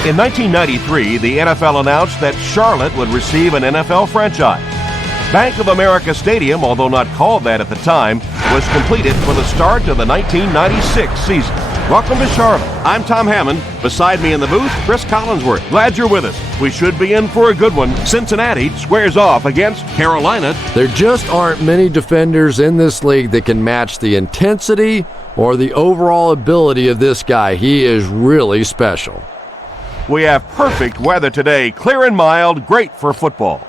In 1993, the NFL announced that Charlotte would receive an NFL franchise. Bank of America Stadium, although not called that at the time, was completed for the start of the 1996 season. Welcome to Charlotte. I'm Tom Hammond. Beside me in the booth, Chris Collinsworth. Glad you're with us. We should be in for a good one. Cincinnati squares off against Carolina. There just aren't many defenders in this league that can match the intensity or the overall ability of this guy. He is really special. We have perfect weather today, clear and mild, great for football.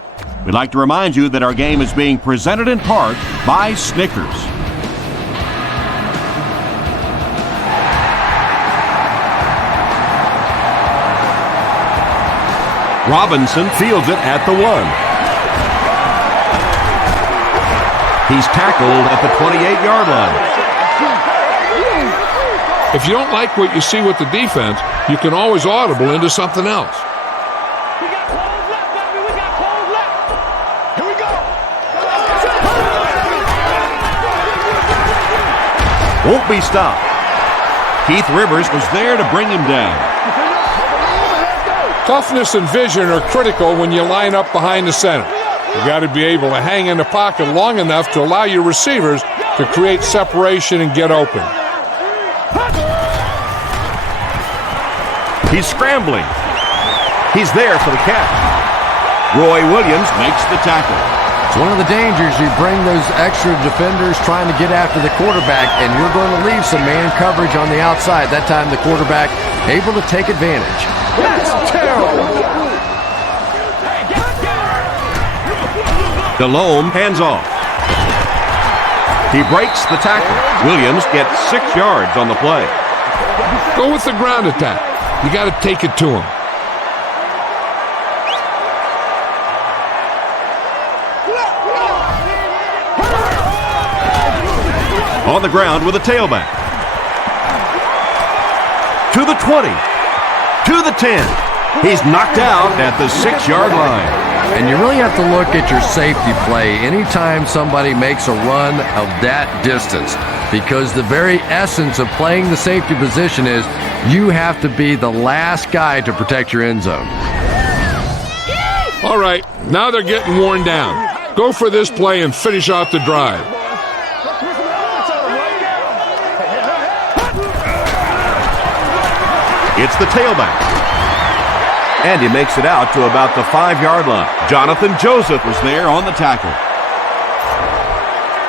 We'd like to remind you that our game is being presented in part by Snickers. Robinson fields it at the 1. He's tackled at the 28-yard line. If you don't like what you see with the defense, you can always audible into something else. We got close left, baby. We got close left. Here we go. Won't be stopped. Keith Rivers was there to bring him down. Toughness and vision are critical when you line up behind the center. You got to be able to hang in the pocket long enough to allow your receivers to create separation and get open. He's scrambling. He's there for the catch. Roy Williams makes the tackle. It's one of the dangers. You bring those extra defenders trying to get after the quarterback, and you're going to leave some man coverage on the outside. That time the quarterback able to take advantage. That's terrible. Delhomme hands off. He breaks the tackle. Williams gets 6 yards on the play. Go with the ground attack. You got to take it to him. On the ground with a tailback. To the 20. To the 10. He's knocked out at the 6-yard line. And you really have to look at your safety play anytime somebody makes a run of that distance, because the very essence of playing the safety position is you have to be the last guy to protect your end zone. All right, now they're getting worn down. Go for this play and finish off the drive. It's the tailback. And he makes it out to about the 5-yard line. Jonathan Joseph was there on the tackle.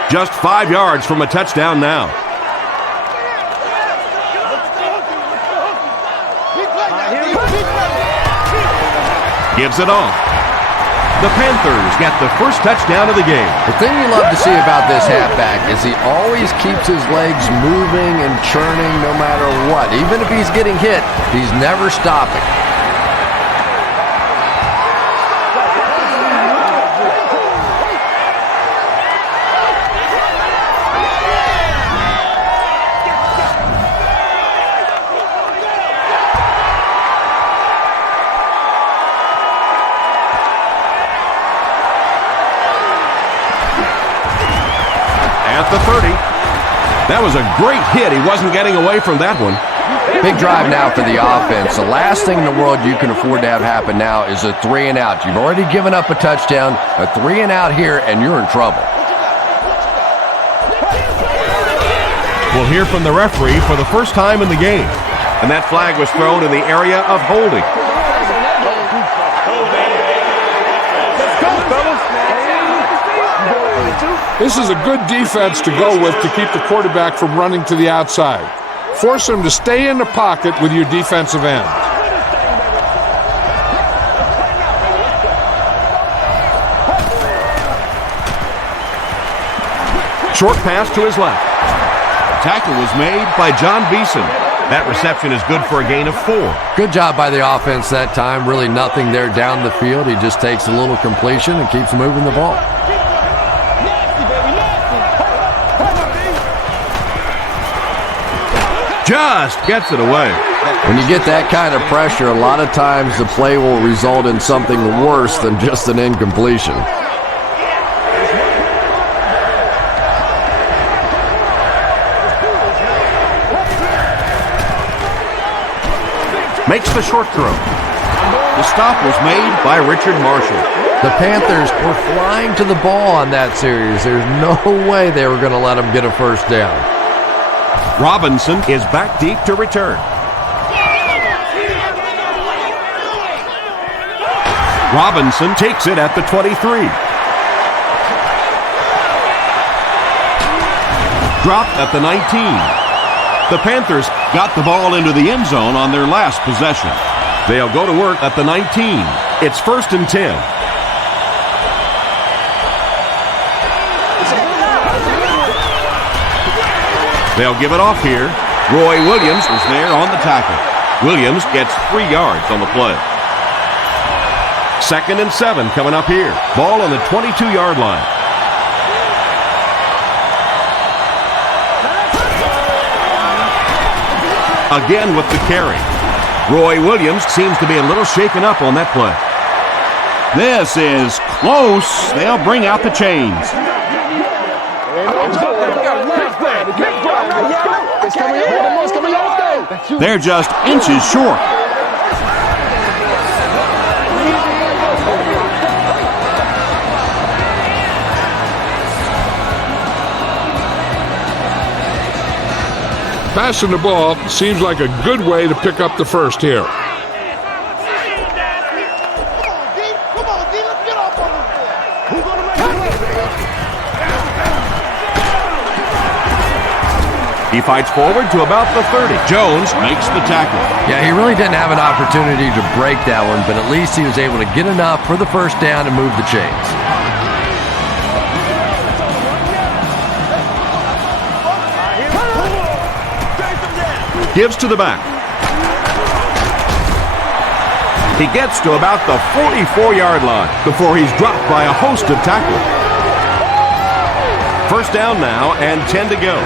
Just 5 yards from a touchdown now. Gives it off. The Panthers get the first touchdown of the game. The thing you love to see about this halfback is he always keeps his legs moving and churning no matter what. Even if he's getting hit, he's never stopping. The 30. That was a great hit. He wasn't getting away from that one. Big drive now for the offense. The last thing in the world you can afford to have happen now is a 3 and out. You've already given up a touchdown, a 3 and out here, and you're in trouble. We'll hear from the referee for the first time in the game. And that flag was thrown in the area of holding. This is a good defense to go with to keep the quarterback from running to the outside. Force him to stay in the pocket with your defensive end. Short pass to his left. Tackle was made by John Beeson. That reception is good for a gain of 4. Good job by the offense that time. Really nothing there down the field. He just takes a little completion and keeps moving the ball. Just gets it away. When you get that kind of pressure, a lot of times the play will result in something worse than just an incompletion. makes the short throw. The stop was made by Richard Marshall. The Panthers were flying to the ball on that series. There's no way they were going to let them get a first down. Robinson is back deep to return. Robinson takes it at the 23. Dropped at the 19. The Panthers got the ball into the end zone on their last possession. They'll go to work at the 19. It's 1st and 10. They'll give it off here. Roy Williams is there on the tackle. Williams gets 3 yards on the play. 2nd and 7 coming up here. Ball on the 22-yard line. Again with the carry. Roy Williams seems to be a little shaken up on that play. This is close. They'll bring out the chains. They're just inches short. Passing the ball seems like a good way to pick up the first here. He fights forward to about the 30. Jones makes the tackle. Yeah, he really didn't have an opportunity to break that one, but at least he was able to get enough for the first down and move the chains. Gives to the back. He gets to about the 44-yard line before he's dropped by a host of tacklers. First down now and 10 to go.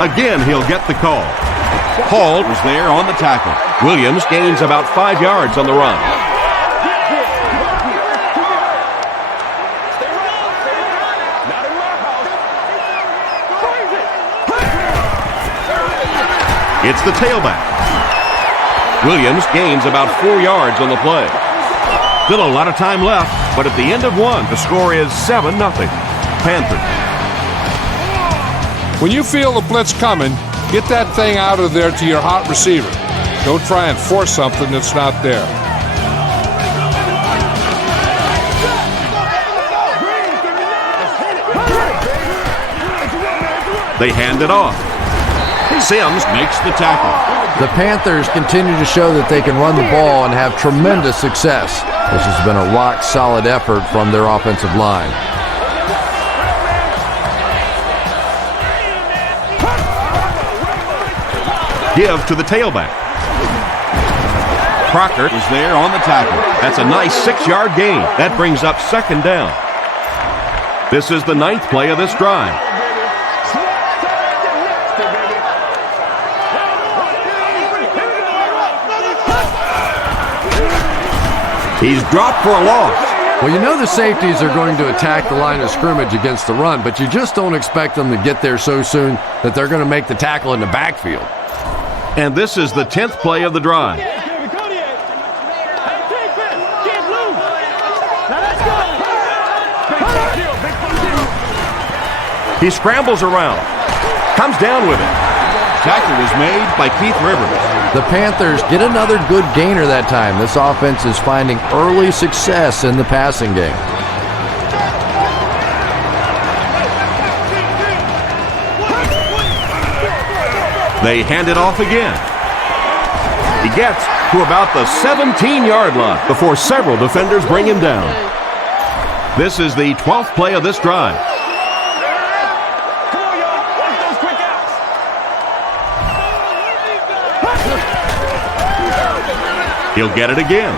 Again, he'll get the call. Hall was there on the tackle. Williams gains about 5 yards on the run. It's the tailback. Williams gains about 4 yards on the play. Still a lot of time left, but at the end of one, the score is 7-0. Panthers. When you feel the blitz coming, get that thing out of there to your hot receiver. Don't try and force something that's not there. They hand it off. Sims makes the tackle. The Panthers continue to show that they can run the ball and have tremendous success. This has been a rock-solid effort from their offensive line. Give to the tailback. Crocker is there on the tackle. That's a nice 6-yard gain. That brings up 2nd down. This is the 9th play of this drive. He's dropped for a loss. Well, you know the safeties are going to attack the line of scrimmage against the run, but you just don't expect them to get there so soon that they're going to make the tackle in the backfield. And this is the 10th play of the drive. He scrambles around, comes down with it. Tackle was made by Keith Rivers. The Panthers get another good gainer that time. This offense is finding early success in the passing game. They hand it off again. He gets to about the 17-yard line before several defenders bring him down. This is the 12th play of this drive. He'll get it again.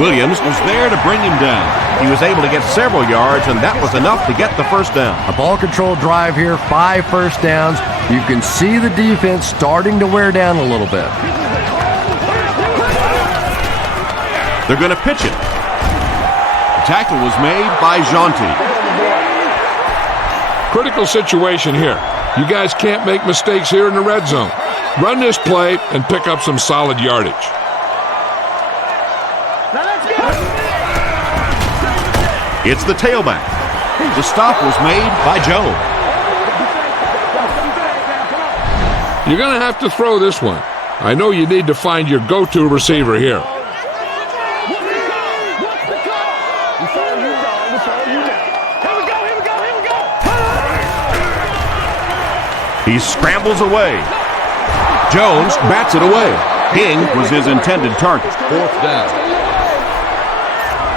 Williams was there to bring him down. He was able to get several yards, and that was enough to get the first down. A ball control drive here, 5 first downs. You can see the defense starting to wear down a little bit. They're going to pitch it. The tackle was made by Jonti. Critical situation here. You guys can't make mistakes here in the red zone. Run this play and pick up some solid yardage. Now let's go. It's the tailback. The stop was made by Joe. You're going to have to throw this one. I know you need to find your go-to receiver here. He scrambles away. Jones bats it away. King was his intended target. 4th down.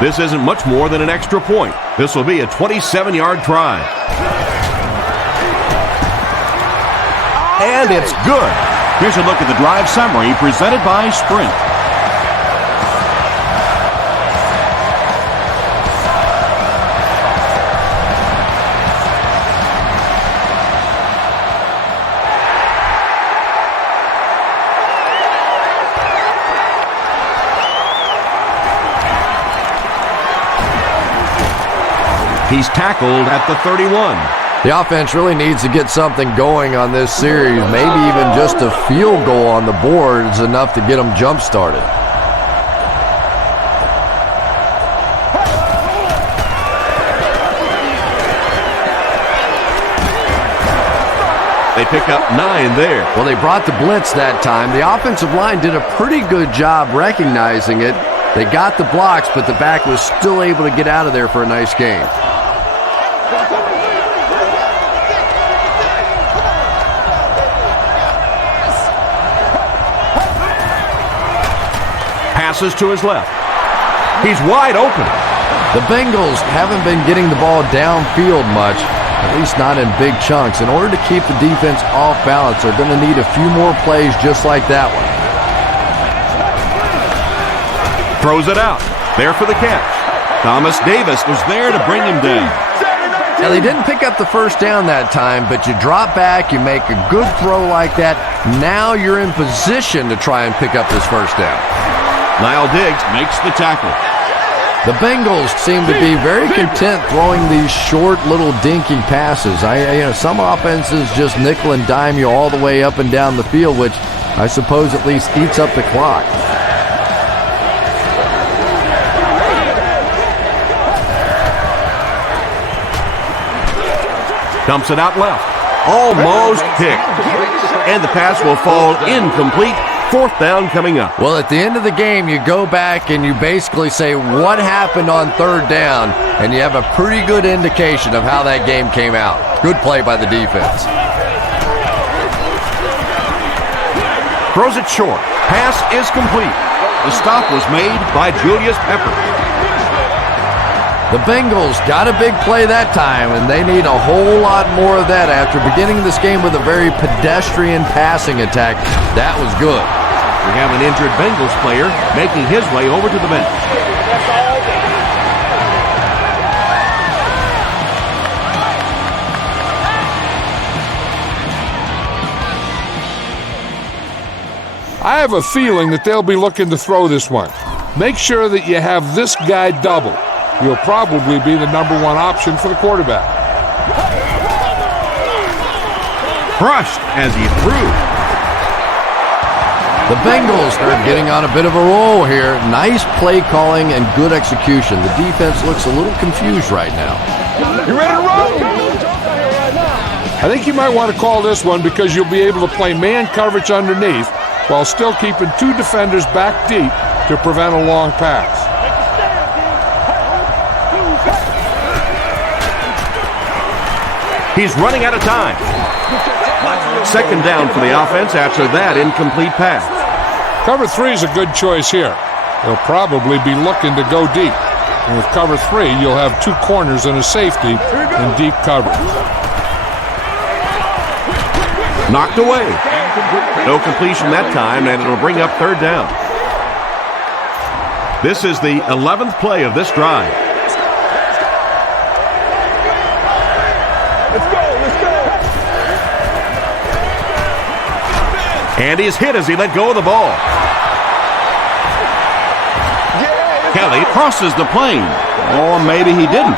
This isn't much more than an extra point. This will be a 27-yard try. And it's good. Here's a look at the drive summary presented by Sprint. He's tackled at the 31. The offense really needs to get something going on this series. Maybe even just a field goal on the board is enough to get them jump-started. They pick up 9 there. Well, they brought the blitz that time. The offensive line did a pretty good job recognizing it. They got the blocks, but the back was still able to get out of there for a nice gain. Passes to his left. He's wide open. The Bengals haven't been getting the ball downfield much, at least not in big chunks. In order to keep the defense off balance, they're going to need a few more plays just like that one. Throws it out. There for the catch. Thomas Davis was there to bring him down. Now, they didn't pick up the first down that time, but you drop back, you make a good throw like that. Now you're in position to try and pick up this first down. Lyle Diggs makes the tackle. The Bengals seem to be very content throwing these short little dinky passes. Some offenses just nickel and dime you all the way up and down the field, which I suppose at least eats up the clock. Dumps it out left. Almost picked. And the pass will fall incomplete. 4th down coming up. Well, at the end of the game, you go back and you basically say what happened on 3rd down, and you have a pretty good indication of how that game came out. Good play by the defense. Throws it short. Pass is complete. The stop was made by Julius Peppers. The Bengals got a big play that time, and they need a whole lot more of that after beginning this game with a very pedestrian passing attack. That was good. We have an injured Bengals player making his way over to the bench. I have a feeling that they'll be looking to throw this one. Make sure that you have this guy double. He'll probably be the number 1 option for the quarterback. Crushed as he threw. The Bengals are getting on a bit of a roll here. Nice play calling and good execution. The defense looks a little confused right now. You ready to roll? I think you might want to call this one because you'll be able to play man coverage underneath while still keeping 2 defenders back deep to prevent a long pass. He's running out of time. 2nd down for the offense after that incomplete pass. Cover 3 is a good choice here. They'll probably be looking to go deep. And with cover 3, you'll have 2 corners and a safety in deep coverage. Knocked away. No completion that time, and it'll bring up 3rd down. This is the 11th play of this drive. And he's hit as he let go of the ball. Kelly crosses the plane. Or maybe he didn't.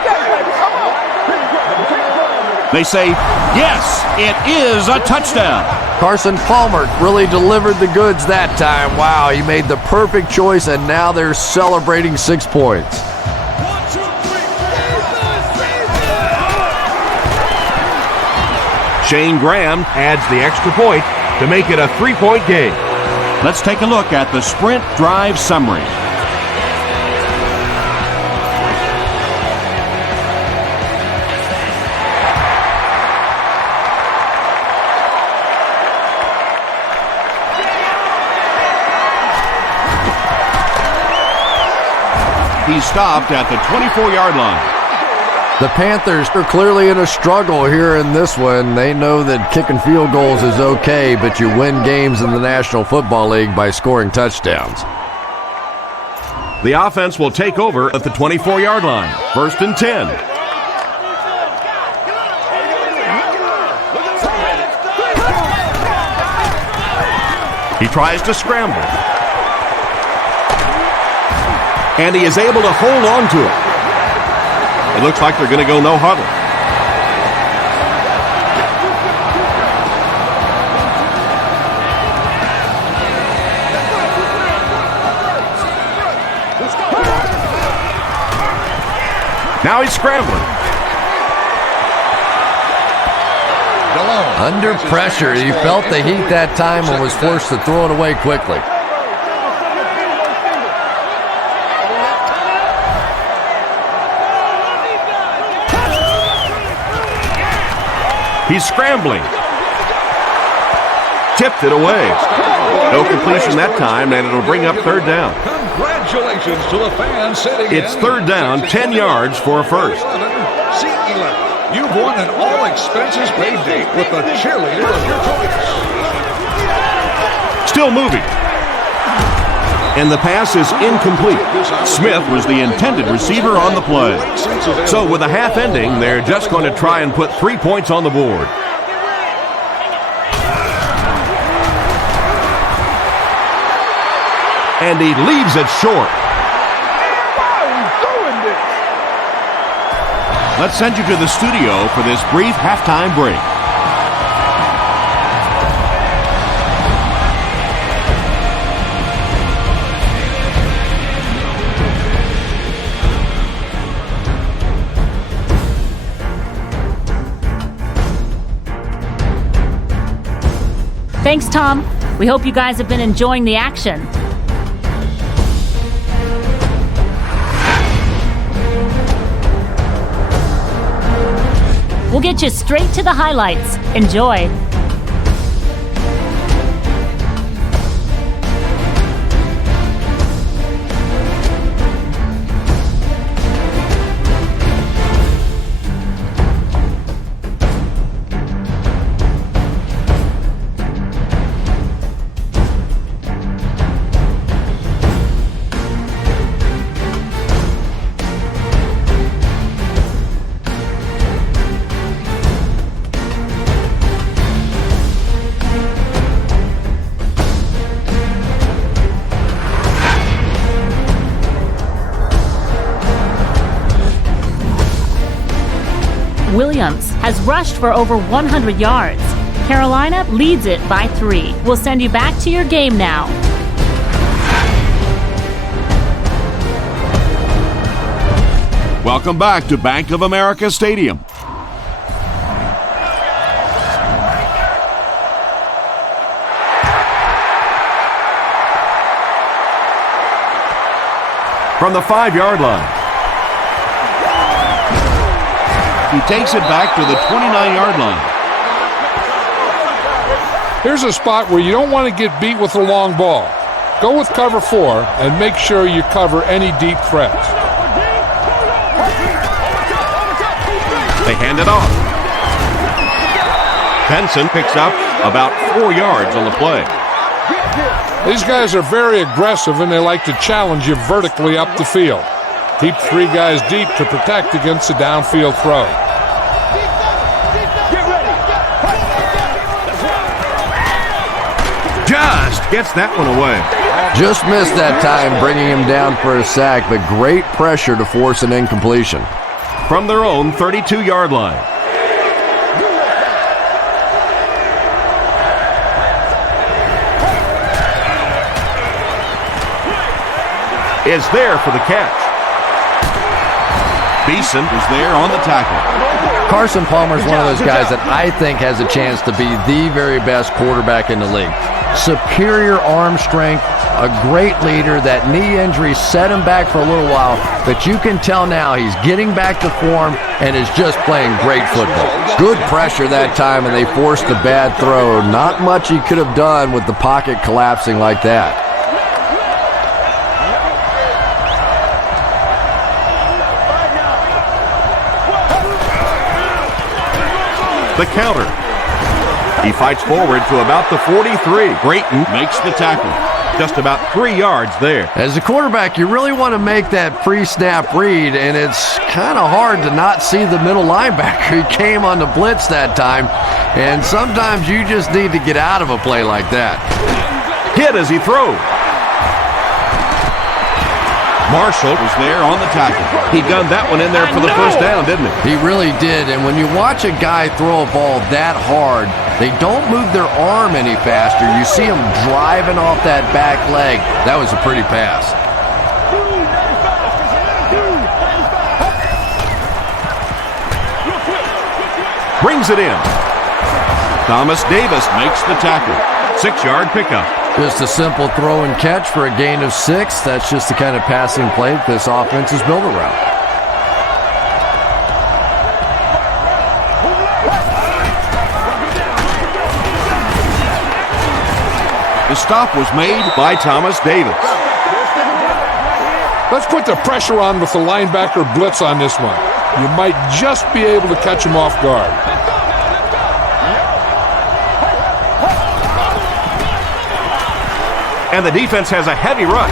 They say, yes, it is a touchdown. Carson Palmer really delivered the goods that time. Wow, he made the perfect choice, and now they're celebrating 6 points. Shane Graham adds the extra point to make it a 3-point game. Let's take a look at the sprint drive summary. He stopped at the 24-yard line. The Panthers are clearly in a struggle here in this one. They know that kicking field goals is okay, but you win games in the National Football League by scoring touchdowns. The offense will take over at the 24-yard line. 1st and 10. He tries to scramble. And he is able to hold on to it. It looks like they're going to go no huddle. Now he's scrambling. Under pressure, he felt the heat that time and was forced to throw it away quickly. He's scrambling. Tipped it away. No completion that time, and it'll bring up 3rd down. Congratulations to the fans sitting in. It's 3rd down, 10 yards for a first. C11. You've won an all-expenses-paid date with the cheerleader of your choice. Still moving. And the pass is incomplete. Smith was the intended receiver on the play. So with a half ending, they're just going to try and put 3 points on the board. And he leaves it short. Let's send you to the studio for this brief halftime break. Thanks, Tom. We hope you guys have been enjoying the action. We'll get you straight to the highlights. Enjoy. Williams has rushed for over 100 yards. Carolina leads it by 3. We'll send you back to your game now. Welcome back to Bank of America Stadium. From the 5-yard line. He takes it back to the 29-yard line. Here's a spot where you don't want to get beat with a long ball. Go with cover 4 and make sure you cover any deep threats. They hand it off. Benson picks up about 4 yards on the play. These guys are very aggressive and they like to challenge you vertically up the field. Keep 3 guys deep to protect against a downfield throw. Just gets that one away. Just missed that time, bringing him down for a sack, but great pressure to force an incompletion. From their own 32-yard line. is there for the catch. Beeson is there on the tackle. Carson Palmer is one of those guys that I think has a chance to be the very best quarterback in the league. Superior arm strength, a great leader. That knee injury set him back for a little while, but you can tell now he's getting back to form and is just playing great football. Good pressure that time, and they forced a bad throw. Not much he could have done with the pocket collapsing like that. The counter. He fights forward to about the 43. Brayton makes the tackle. Just about 3 yards there. As a quarterback, you really want to make that pre-snap read, and it's kind of hard to not see the middle linebacker. He came on the blitz that time, and sometimes you just need to get out of a play like that. Hit as he throws. Marshall was there on the tackle. He gunned that one in there for the first down, didn't he? He really did, and when you watch a guy throw a ball that hard, they don't move their arm any faster. You see him driving off that back leg. That was a pretty pass. Brings it in. Thomas Davis makes the tackle. 6-yard pickup. Just a simple throw and catch for a gain of 6. That's just the kind of passing play that this offense is built around. The stop was made by Thomas Davis. Let's put the pressure on with the linebacker blitz on this one. You might just be able to catch him off guard. And the defense has a heavy rush.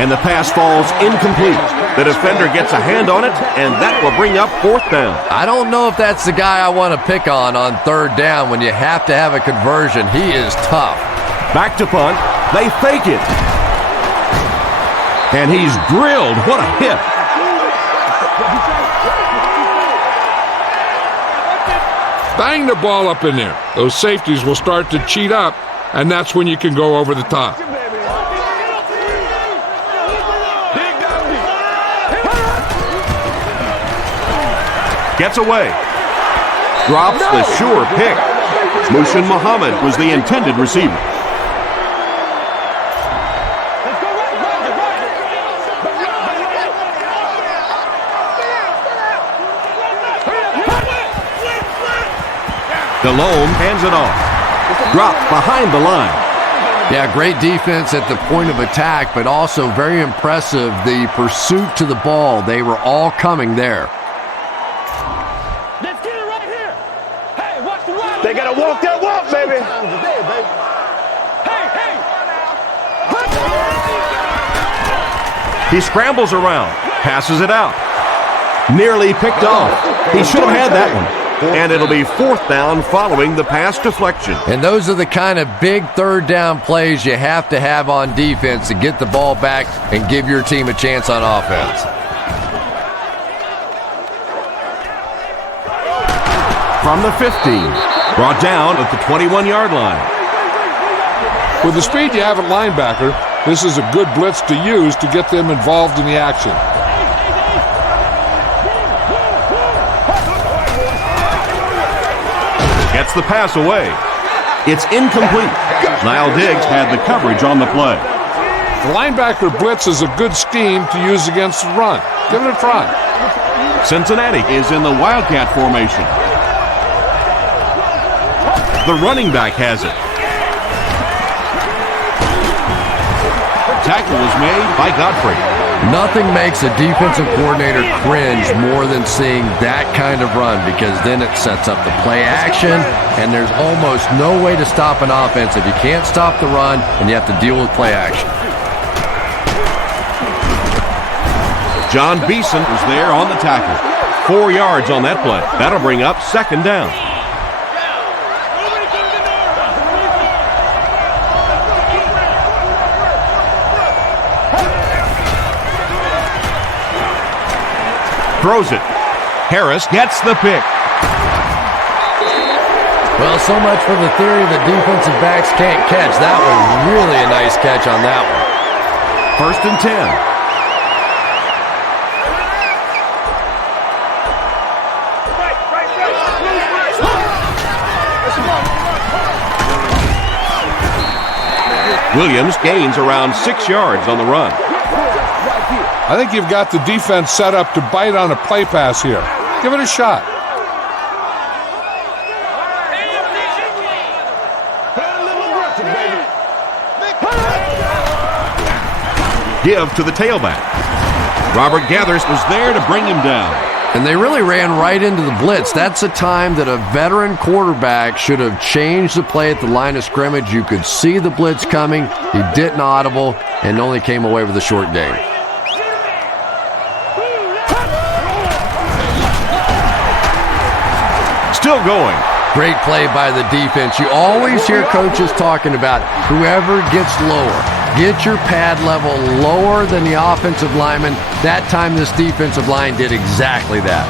And the pass falls incomplete. The defender gets a hand on it, and that will bring up 4th down. I don't know if that's the guy I want to pick on 3rd down when you have to have a conversion. He is tough. Back to punt. They fake it. And he's drilled. What a hit. Bang the ball up in there. Those safeties will start to cheat up, and that's when you can go over the top. Gets away. Drops the sure pick. Mushin Muhammad was the intended receiver. Delhomme hands it off. Dropped behind the line. Yeah, great defense at the point of attack, but also very impressive the pursuit to the ball. They were all coming there. Let's get it right here. Hey, watch the run. They gotta walk that walk, baby. He scrambles around, passes it out. Nearly picked off. He should have had that one. And it'll be 4th down following the pass deflection. And those are the kind of big 3rd down plays you have to have on defense to get the ball back and give your team a chance on offense. From the 15, brought down at the 21-yard line. With the speed you have at linebacker, this is a good blitz to use to get them involved in the action. Gets the pass away. It's incomplete. Lyle Diggs had the coverage on the play. The linebacker blitz is a good scheme to use against the run. Give it a try. Cincinnati is in the Wildcat formation. The running back has it. Tackle was made by Godfrey. Nothing makes a defensive coordinator cringe more than seeing that kind of run, because then it sets up the play action, and there's almost no way to stop an offense if you can't stop the run and you have to deal with play action. John Beeson was there on the tackle. 4 yards on that play. That'll bring up 2nd down. Throws it. Harris gets the pick. Well, so much for the theory that defensive backs can't catch. That was really a nice catch on that one. 1st and 10. Williams gains around 6 yards on the run. I think you've got the defense set up to bite on a play pass here. Give it a shot. Give to the tailback. Robert Gathers was there to bring him down. And they really ran right into the blitz. That's a time that a veteran quarterback should have changed the play at the line of scrimmage. You could see the blitz coming. He didn't audible and only came away with a short gain. Still going. Great play by the defense. You always hear coaches talking about whoever gets lower. Get your pad level lower than the offensive lineman. That time this defensive line did exactly that.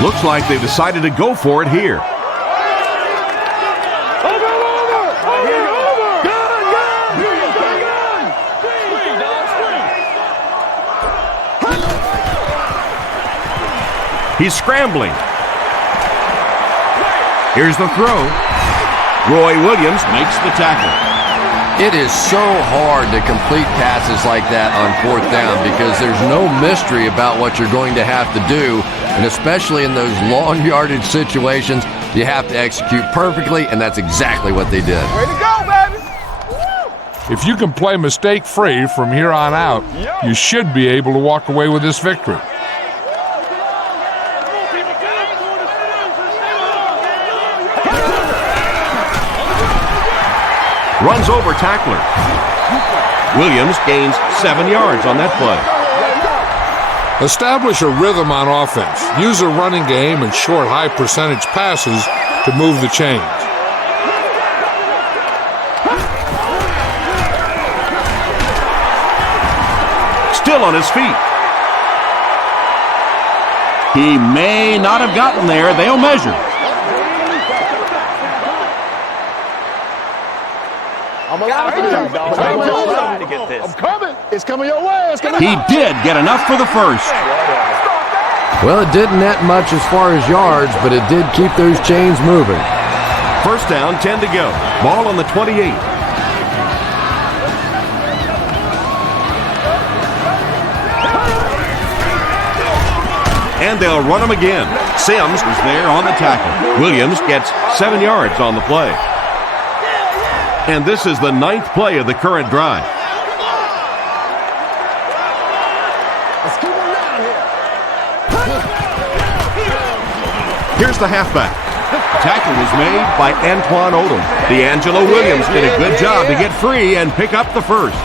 Looks like they've decided to go for it here. He's scrambling. Here's the throw. Roy Williams makes the tackle. It is so hard to complete passes like that on 4th down because there's no mystery about what you're going to have to do, and especially in those long yardage situations, you have to execute perfectly, and that's exactly what they did. Way to go, baby! If you can play mistake-free from here on out, you should be able to walk away with this victory. Runs over tackler. Williams gains 7 yards on that play. Establish a rhythm on offense. Use a running game and short, high-percentage passes to move the chains. Still on his feet. He may not have gotten there. They'll measure. I'm coming. It's coming your way. He did get enough for the first. Well, it didn't net much as far as yards, but it did keep those chains moving. 1st down, 10 to go. Ball on the 28. And they'll run him again. Sims was there on the tackle. Williams gets 7 yards on the play. And this is the 9th play of the current drive. Let's keep him down here. Here's the halfback. Tackle was made by Antoine Odom. D'Angelo Williams did a good job to get free and pick up the first.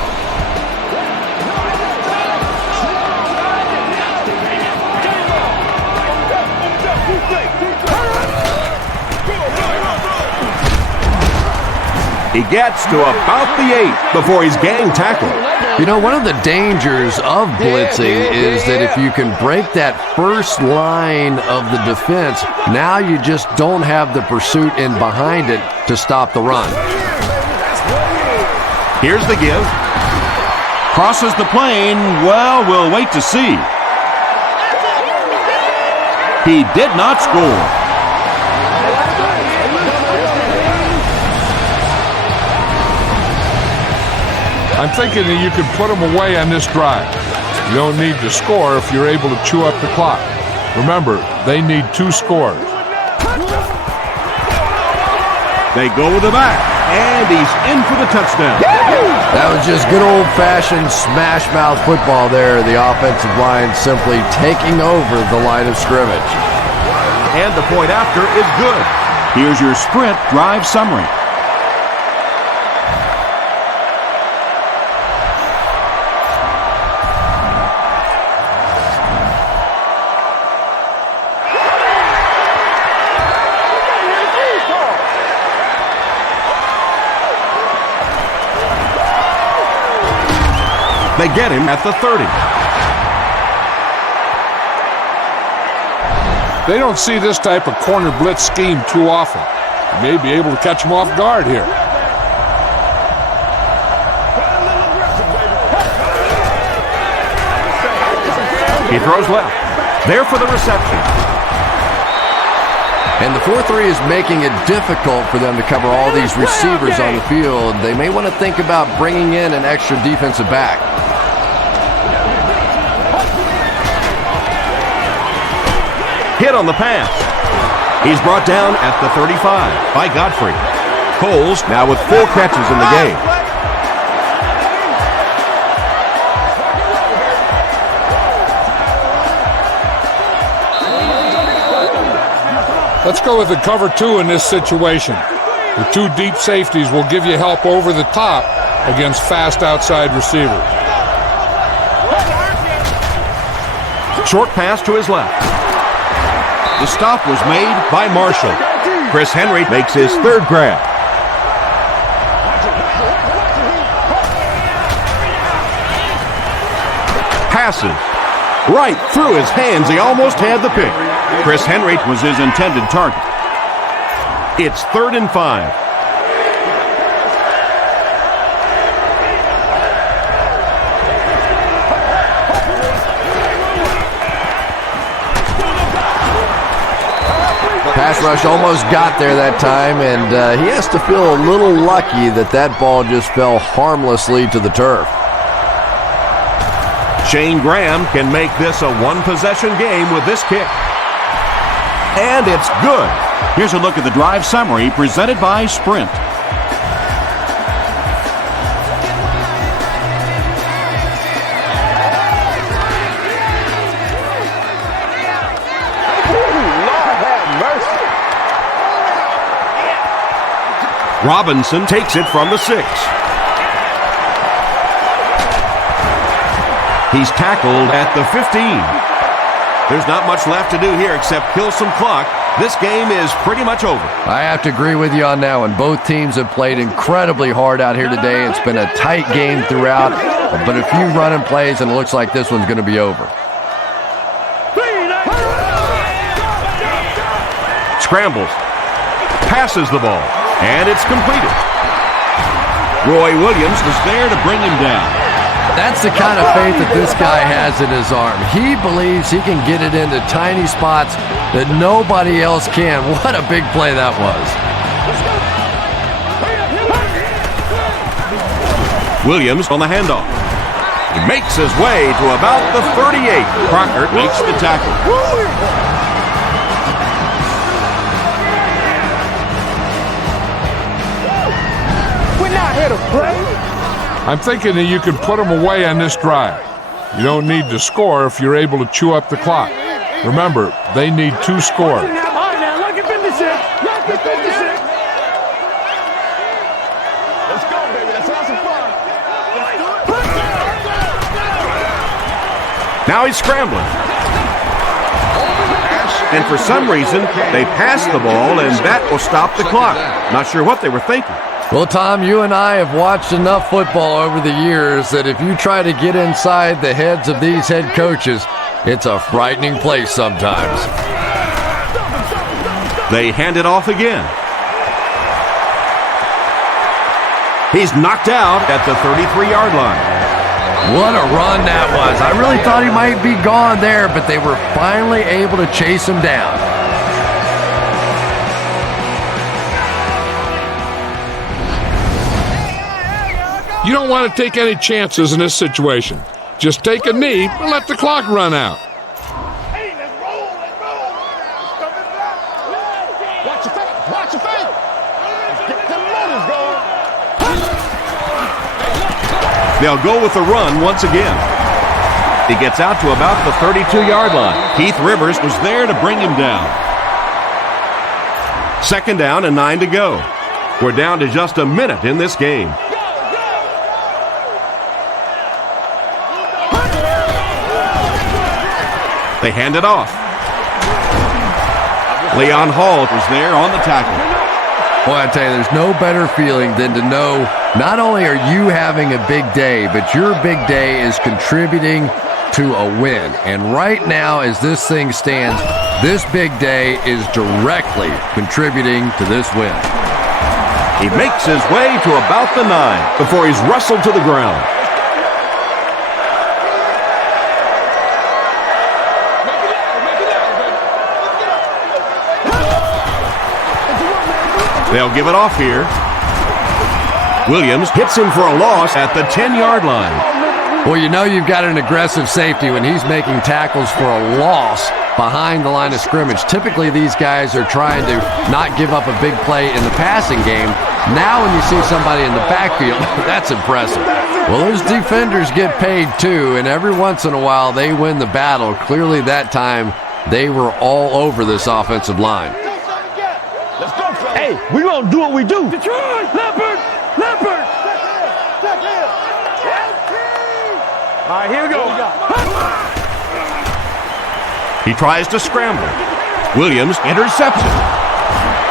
He gets to about the 8 before he's gang tackled. You know, one of the dangers of blitzing is that if you can break that first line of the defense, now you just don't have the pursuit in behind it to stop the run. Here's the give. Crosses the plane. Well, we'll wait to see. He did not score. I'm thinking that you can put them away on this drive. You don't need to score if you're able to chew up the clock. Remember, they need 2 scores. They go with the back, and he's in for the touchdown. That was just good old-fashioned smash-mouth football there. The offensive line simply taking over the line of scrimmage. And the point after is good. Here's your sprint drive summary. They get him at the 30. They don't see this type of corner blitz scheme too often. You may be able to catch them off guard here. He throws left. There for the reception. And the 4-3 is making it difficult for them to cover all these receivers on the field. They may want to think about bringing in an extra defensive back. Hit on the pass. He's brought down at the 35 by Godfrey. Coles now with 4 catches in the game. Let's go with the cover 2 in this situation. The 2 deep safeties will give you help over the top against fast outside receivers. Short pass to his left. The stop was made by Marshall. Chris Henry makes his 3rd grab. Passes. Right through his hands. He almost had the pick. Chris Henry was his intended target. It's 3rd and 5. Pass rush almost got there that time, and he has to feel a little lucky that that ball just fell harmlessly to the turf. Shane Graham can make this a 1-possession game with this kick. And it's good. Here's a look at the drive summary presented by Sprint. Robinson takes it from the 6. He's tackled at the 15. There's not much left to do here except kill some clock. This game is pretty much over. I have to agree with you on that one. Both teams have played incredibly hard out here today. It's been a tight game throughout, but a few running plays, and it looks like this one's going to be over. Scrambles. Passes the ball. And it's completed. Roy Williams was there to bring him down. That's the kind of faith that this guy has in his arm. He believes he can get it into tiny spots that nobody else can. What a big play that was. Williams on the handoff. He makes his way to about the 38. Crockett makes the tackle. I'm thinking that you can put them away on this drive. You don't need to score if you're able to chew up the clock. Remember, they need 2 scores. Now he's scrambling. And for some reason, they passed the ball, and that will stop the clock. Not sure what they were thinking. Well, Tom, you and I have watched enough football over the years that if you try to get inside the heads of these head coaches, it's a frightening place sometimes. They hand it off again. He's knocked out at the 33-yard line. What a run that was. I really thought he might be gone there, but they were finally able to chase him down. You don't want to take any chances in this situation. Just take a knee and let the clock run out. Hey, let's roll, let's roll. Watch your face, watch your face. Let's get them motors going. They'll go with the run once again. He gets out to about the 32-yard line. Keith Rivers was there to bring him down. 2nd down and 9 to go. We're down to just a minute in this game. They hand it off. Leon Hall was there on the tackle. Boy, I tell you, there's no better feeling than to know not only are you having a big day, but your big day is contributing to a win. And right now, as this thing stands, this big day is directly contributing to this win. He makes his way to about the 9 before he's wrestled to the ground. They'll give it off here. Williams hits him for a loss at the 10-yard line. Well, you know you've got an aggressive safety when he's making tackles for a loss behind the line of scrimmage. Typically, these guys are trying to not give up a big play in the passing game. Now when you see somebody in the backfield, that's impressive. Well, those defenders get paid too, and every once in a while they win the battle. Clearly that time they were all over this offensive line. Hey, we're going to do what we do. Detroit! Leopard! Leopard! All right, here we go. He tries to scramble. Williams intercepts it.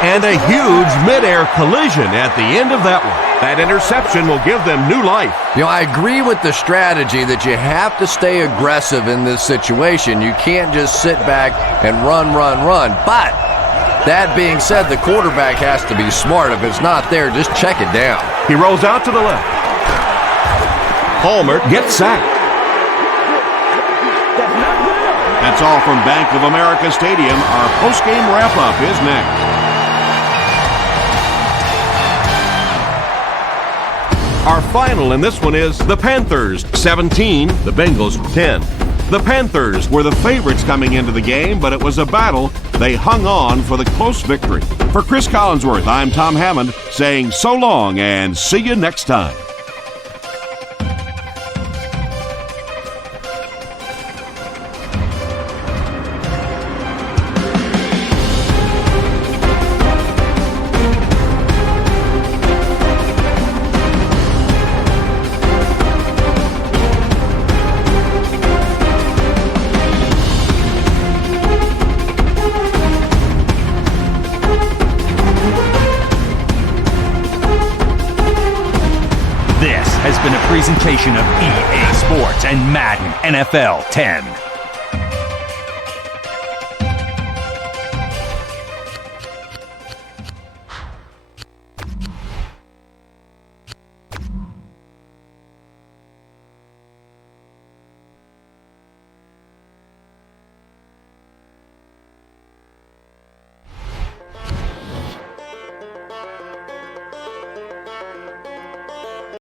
And a huge midair collision at the end of that one. That interception will give them new life. You know, I agree with the strategy that you have to stay aggressive in this situation. You can't just sit back and run. But that being said, the quarterback has to be smart. If it's not there, just check it down. He rolls out to the left. Palmer gets sacked. That's all from Bank of America Stadium. Our post-game wrap-up is next. Our final in this one is the Panthers 17, the Bengals 10. The Panthers were the favorites coming into the game, but it was a battle. They hung on for the close victory. For Chris Collinsworth, I'm Tom Hammond saying so long and see you next time. This has been a presentation of EA Sports and Madden NFL 10.